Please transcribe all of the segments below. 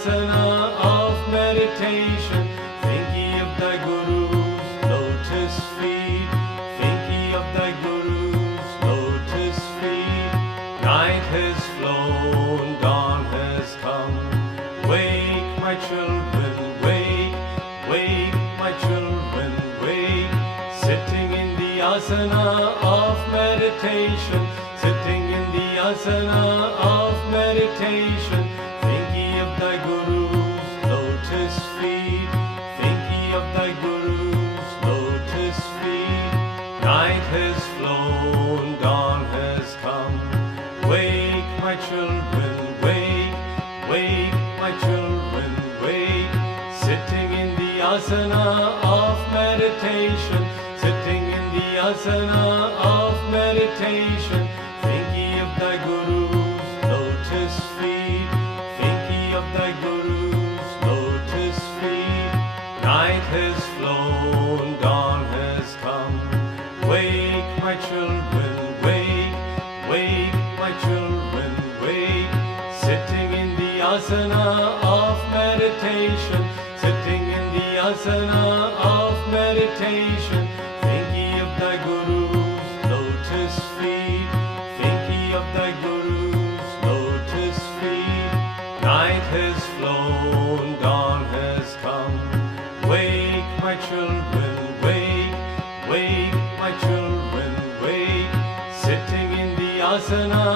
asana of meditation. Think ye of thy Guru's lotus feet. Think ye of thy Guru's lotus feet. Night has flown, dawn has come. Wake, my children, wake. Wake, my children, wake. Sitting in the asana of meditation. Sitting in the asana of meditation. Think ye of thy Guru's lotus feet. Think ye of thy Guru's lotus feet. Night has flown, dawn has come. Wake, my children, wake. Wake, my children, wake. Sitting in the asana of meditation. Sitting in the asana of meditation. Think ye of thy Guru's lotus feet. Think ye of thy Guru's lotus feet. Night has flown, dawn has come. Wake, my children, wake. Wake, my children, wake. Sitting in the asana of meditation. Sitting in the asana of meditation. Think ye of thy Guru's lotus feet. Think ye of thy Guru's lotus feet. Night has flown, dawn has come. Wake, my children, wake. Wake, my children, wake. Sitting in the asana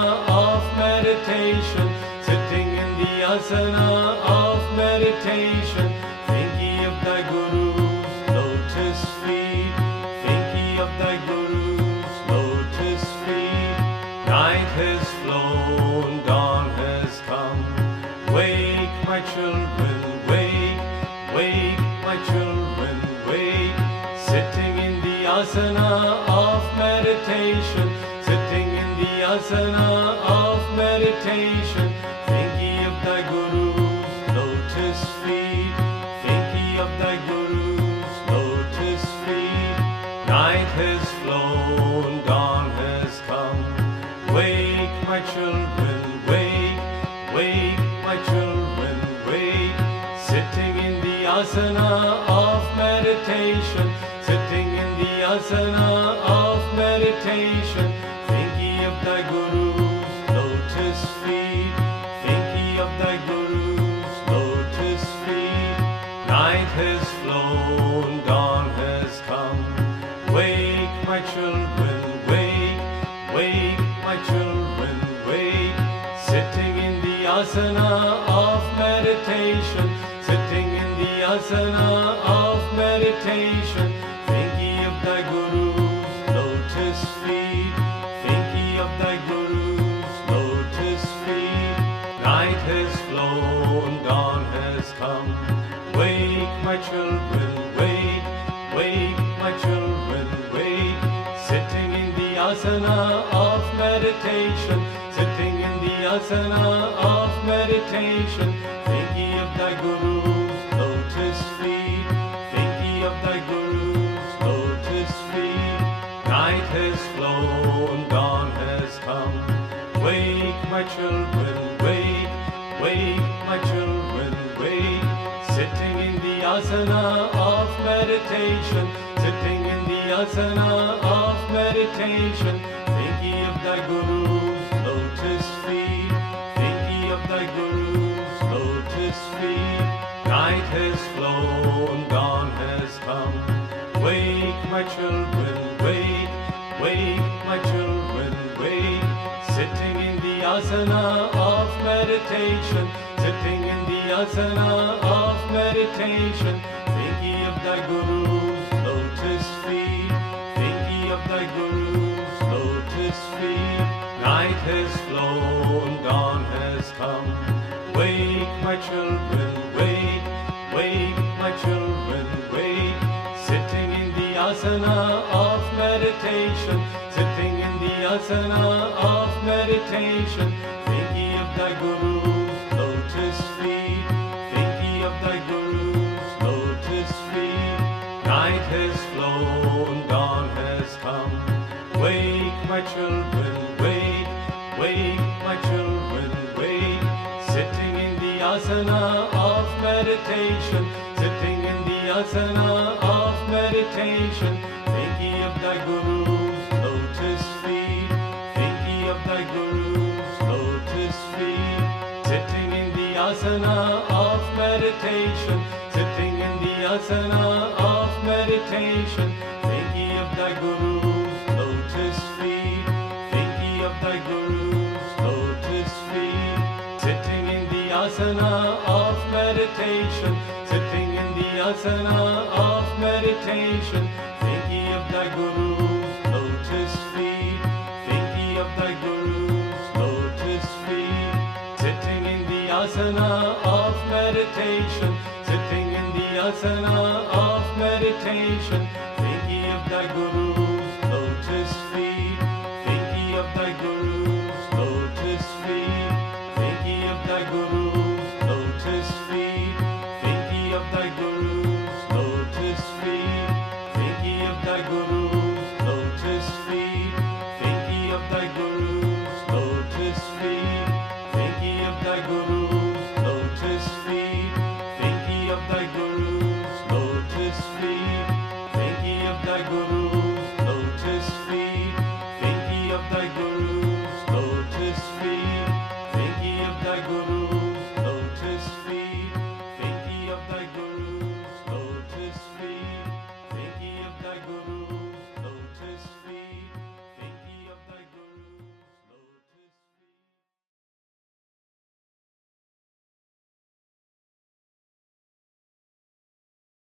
of meditation. Sitting in the asana of meditation. Think ye of thy Guru's lotus feet. Think ye of thy Guru's lotus feet. Night has flown, dawn has come. Wake, my children, wake. Wake, my children, wake. Sitting in the asana of meditation. Sitting in the asana of meditation. Think ye of thy Guru's lotus feet. Think ye of thy Guru's lotus feet. Night has flown, dawn has come. Wake, my children, wake. Wake, my children, wake. Sitting in the asana of meditation. Sitting in the asana of meditation. Think ye of thy Guru's lotus feet. Think ye of thy Guru's lotus feet. Night has flown, dawn has come. Wake, my children, wake. Wake, my children, wake. Sitting in the asana of meditation. Sitting in the asana of meditation. Think ye of thy Guru's lotus feet. Think ye of thy Guru's lotus feet. Night has flown, dawn has come. Wake, my children, wake. Wake, my children, wake. Sitting in the asana of meditation. Sitting in the asana of meditation. Think ye of thy Guru's lotus feet. Think ye of thy Guru's lotus feet. Night has flown, dawn has come. Wake, my children, wake. Wake, my children, wake. Sitting in the asana of meditation. Sitting in the asana of meditation. Think ye of thy Guru's lotus feet. Think ye of thy Guru's lotus feet. Night has flown, dawn has come. Wake, my children, wake. Wake, my children, wake. Sitting in the asana of meditation. Sitting in the asana of meditation. Think ye of thy Guru's lotus feet. Think ye of thy Guru's lotus feet. Night has flown, dawn has come. Wake, my children, wake. Wake, my children, wake. Sitting in the asana of meditation. Sitting in the asana of meditation. Think ye of thy Guru's lotus feet. Think ye of thy Guru's lotus feet. Night has flown, dawn has come. Wake, my children, wake. Wake, my children, wake. Sitting in the asana sitting in the asana of meditation, thinking of thy Guru's lotus feet, thinking of thy Guru's lotus feet, sitting in the asana of meditation, sitting in the asana of meditation, thinking of thy Guru's lotus feet, thinking of thy Guru's lotus feet, sitting in the asana of meditation, sitting in the asana of meditation, thinking of thy Guru's lotus feet, thinking of thy Guru's lotus feet, sitting in the asana of meditation, sitting in the asana of meditation, thinking of thy Guru's lotus feet, thinking of thy Guru's lotus feet, thinking of thy Guru's lotus feet, thinking of thy Guru's lotus feet, thinking of thy Guru's lotus feet, thinking of thy Guru's lotus feet, thinking of thy Guru's lotus feet, thinking of thy Guru's lotus feet, thinking of thy Guru's lotus feet, thinking of thy Guru's